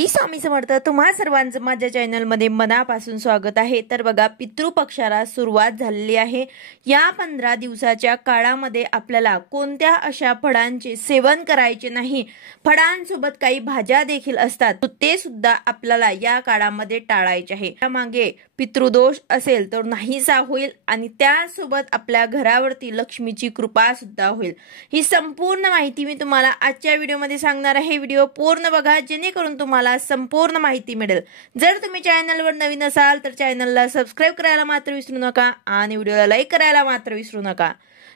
श्री स्वामी समर्थ। तुम्हा सर्वांचं माझ्या चॅनलमध्ये मनापासून स्वागत आहे। तर बघा, पितृपक्षाला सुरुवात झालेली आहे। या 15 दिवसाच्या काळामध्ये आपल्याला कोणत्या अशा फळांचे सेवन करायचे नाही, फळांसोबत काही भाज्या देखील असतात, ते सुद्धा आपल्याला या काळामध्ये टाळायचे आहे। त्यामागे पितृदोष असेल तर नाहीसा होईल आणि त्यासोबत आपल्या घरावरती लक्ष्मीची कृपा सुद्धा होईल। ही संपूर्ण माहिती मी तुम्हाला आजच्या व्हिडिओमध्ये सांगणार आहे। व्हिडिओ पूर्ण बघा जेणेकरून तुम्हाला संपूर्ण माहिती मिळेल। जर तुम्ही चॅनलवर नवीन असाल तर चॅनलला सबस्क्राइब करायला मात्र विसरू नका आणि व्हिडिओला लाईक करायला मात्र विसरू नका।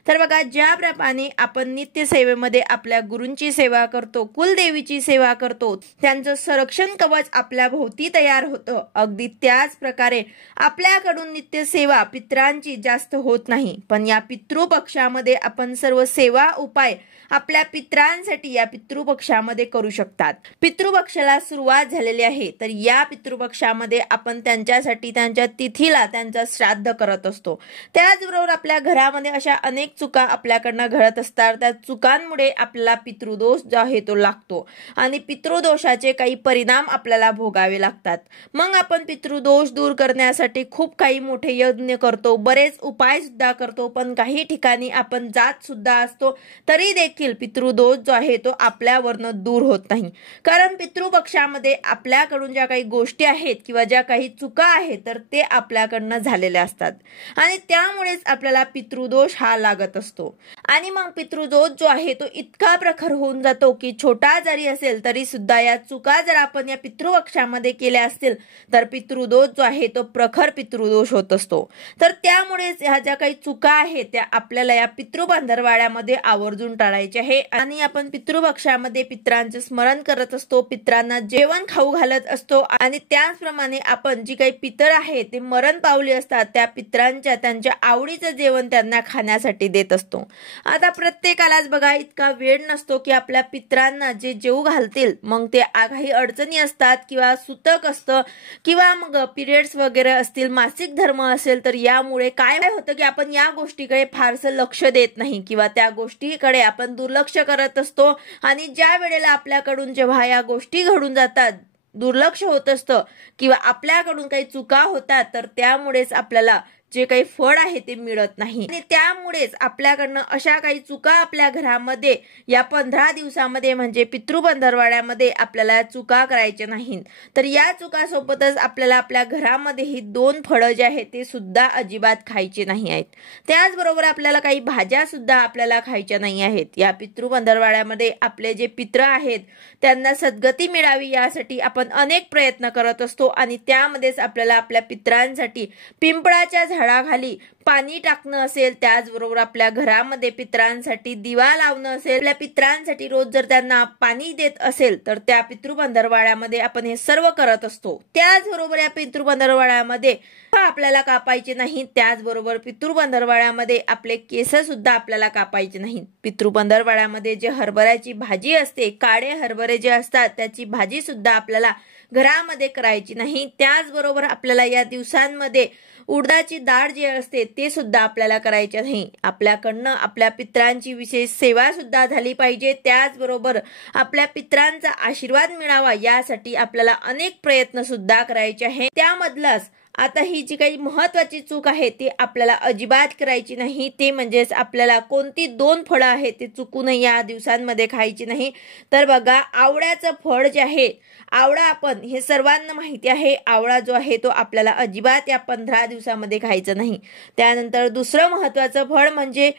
तर बघा, ज्याप्रमाणे आपण नित्य सेवेमध्ये आपल्या गुरूंची सेवा करतो, कुलदेवीची सेवा करतो, त्यांचं संरक्षण कवच आपल्या भोवती तयार होतं, अगदी त्याच प्रकारे आपल्याकडून नित्य सेवा पितरांची जास्त होत नाही। पण या पितृपक्षामध्ये आपण सर्व सेवा उपाय आपल्या पितरांसाठी या पितृपक्षामध्ये करू शकतात। पितृपक्षाला सुरुवात झालेली आहे, तर या पितृपक्षामध्ये आपण त्यांच्यासाठी त्यांच्या तिथीला त्यांचा श्राद्ध करत असतो। त्याचबरोबर आपल्या घरामध्ये अशा अनेक चुका आपल्याकडनं घडत असतात। त्या चुकांमुळे आपल्याला पितृदोष जो आहे तो लागतो आणि पितृदोषाचे काही परिणाम आपल्याला भोगावे लागतात। मग आपण पितृदोष दूर करण्यासाठी खूप काही मोठे यज्ञ करतो, बरेच उपाय सुद्धा करतो, पण काही ठिकाणी आपण जात सुद्धा असतो तरी देखील पितृदोष जो आहे तो आपल्यावरनं दूर होत नाही। कारण पितृपक्षामध्ये आपल्याकडून ज्या काही गोष्टी आहेत किंवा ज्या काही चुका आहेत तर ते आपल्याकडनं झालेल्या असतात आणि त्यामुळेच आपल्याला पितृदोष हा लागत असतो। आणि मग पितृदोष जो आहे तो इतका प्रखर होऊन जातो की छोटा जरी असेल तरी सुद्धा या चुका जर आपण या पितृपक्षामध्ये केल्या असतील तर पितृदोष जो आहे तो प्रखर पितृदोष होत असतो। तर त्यामुळेच ह्या ज्या काही चुका आहेत त्या आपल्याला या पितृपंधरवाड्यामध्ये आवर्जून टाळायचे आहे। आणि आपण पितृपक्षामध्ये पितरांचे स्मरण करत असतो, पितरांना जेवण खाऊ घालत असतो आणि त्याचप्रमाणे आपण जी काही पितर आहेत ते मरण पावली असतात त्या पितरांच्या त्यांच्या आवडीचं जेवण त्यांना खाण्यासाठी देत असतो। आता प्रत्येकालाच बघा इतका वेळ नसतो की आपल्या पितरांना जे जेवू घालतील, मग ते काही अडचणी असतात किंवा सुतक असतं किंवा मग पिरियड्स वगैरे असतील, मासिक धर्म असेल, तर यामुळे काय होतं की आपण या गोष्टीकडे फारसं लक्ष देत नाही किंवा त्या गोष्टीकडे आपण दुर्लक्ष करत असतो आणि ज्या वेळेला आपल्याकडून जेव्हा या गोष्टी घडून जातात, दुर्लक्ष होत असतं किंवा आपल्याकडून काही चुका होतात तर त्यामुळेच आपल्याला जे काही फळ आहे ते मिळत नाही आणि त्यामुळेच आपल्याकडनं अशा काही चुका आपल्या घरामध्ये या 15 दिवसामध्ये म्हणजे पितृपंधरवाड्यामध्ये आपल्याला चुका करायच्या नाहीत। तर या चुकासोबतच आपल्याला आपल्या घरामध्ये ही 2 फळं जे आहेत ते सुद्धा अजिबात खायचे नाही आहेत। त्याचबरोबर आपल्याला काही भाज्या सुद्धा आपल्याला खायच्या नाही आहेत। या पितृपंधरवाड्यामध्ये आपले जे पित्र आहेत त्यांना सद्गती मिळावी यासाठी आपण अनेक प्रयत्न करत असतो आणि त्यामध्येच आपल्याला आपल्या पितरांसाठी पिंपळाच्या झाडाखाली पाणी टाकणं असेल, त्याचबरोबर आपल्या घरामध्ये पितरांसाठी दिवा लावणं असेल, आपल्या पितरांसाठी रोज जर त्यांना पाणी देत असेल तर त्या पितृपंधरवाड्यामध्ये आपण हे सर्व करत असतो। त्याचबरोबर या पितृपंधरवाड्यामध्ये आपल्याला कापायचे नाही, त्याचबरोबर पितृपंधरवाड्यामध्ये आपले केस सुद्धा आपल्याला कापायचे नाहीत। पितृपंधरवाड्यामध्ये जे हरभऱ्याची भाजी असते, काळे हरभरे जे असतात त्याची भाजी सुद्धा आपल्याला घरामध्ये करायची नाही। त्याचबरोबर आपल्याला या दिवसांमध्ये उडदाची डाळ जी असते ते सुद्धा आपल्याला करायचे नाही। आपल्याकडनं आपल्या पितरांची विशेष सेवा सुद्धा झाली पाहिजे, त्याचबरोबर आपल्या पितरांचा आशीर्वाद मिळावा यासाठी आपल्याला अनेक प्रयत्न सुद्धा करायचे आहे। त्यामधलाच आता ही जी काही महत्वाची चूक आहे ती आपल्याला अजिबात करायची नाही, ते म्हणजेच आपल्याला कोणती 2 फळं आहेत ते चुकूनही या दिवसांमध्ये खायची नाही। तर बघा, आवळ्याचं फळ जे आहे, आवळा आपण हे सर्वांना माहिती आहे, आवळा जो आहे तो आपल्याला अजिबात या 15 दिवसामध्ये खायचं नाही। त्यानंतर दुसरं महत्वाचं फळ म्हणजे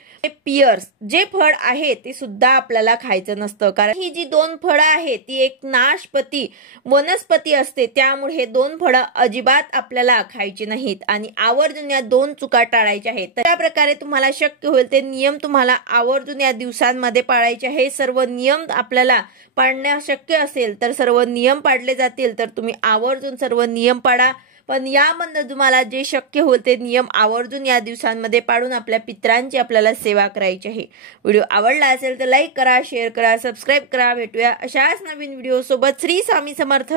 पियर्स, जे फळ आहे ते सुद्धा आपल्याला खायचं नसतं, कारण ही जी 2 फळं आहेत ती एक नाशपती वनस्पती असते, त्यामुळे हे 2 फळं अजिबात आपल्याला खायची नाहीत आणि आवर्जून या 2 चुका टाळायच्या आहेत। त्या प्रकारे तुम्हाला शक्य होईल ते नियम तुम्हाला आवर्जून या दिवसांमध्ये पाळायचे आहे। सर्व नियम आपल्याला पाळणे शक्य असेल तर सर्व नियम पाळले जातील तर तुम्ही आवर्जून सर्व नियम पाळा, पण यामधून तुम्हाला जे शक्य होईल ते नियम आवर्जून या दिवसांमध्ये पाळून आपल्या पितरांची आपल्याला सेवा करायची आहे। व्हिडिओ आवडला असेल तर लाईक करा, शेअर करा, सबस्क्राइब करा। भेटूया अशाच नवीन व्हिडिओ सोबत। श्री स्वामी समर्थ।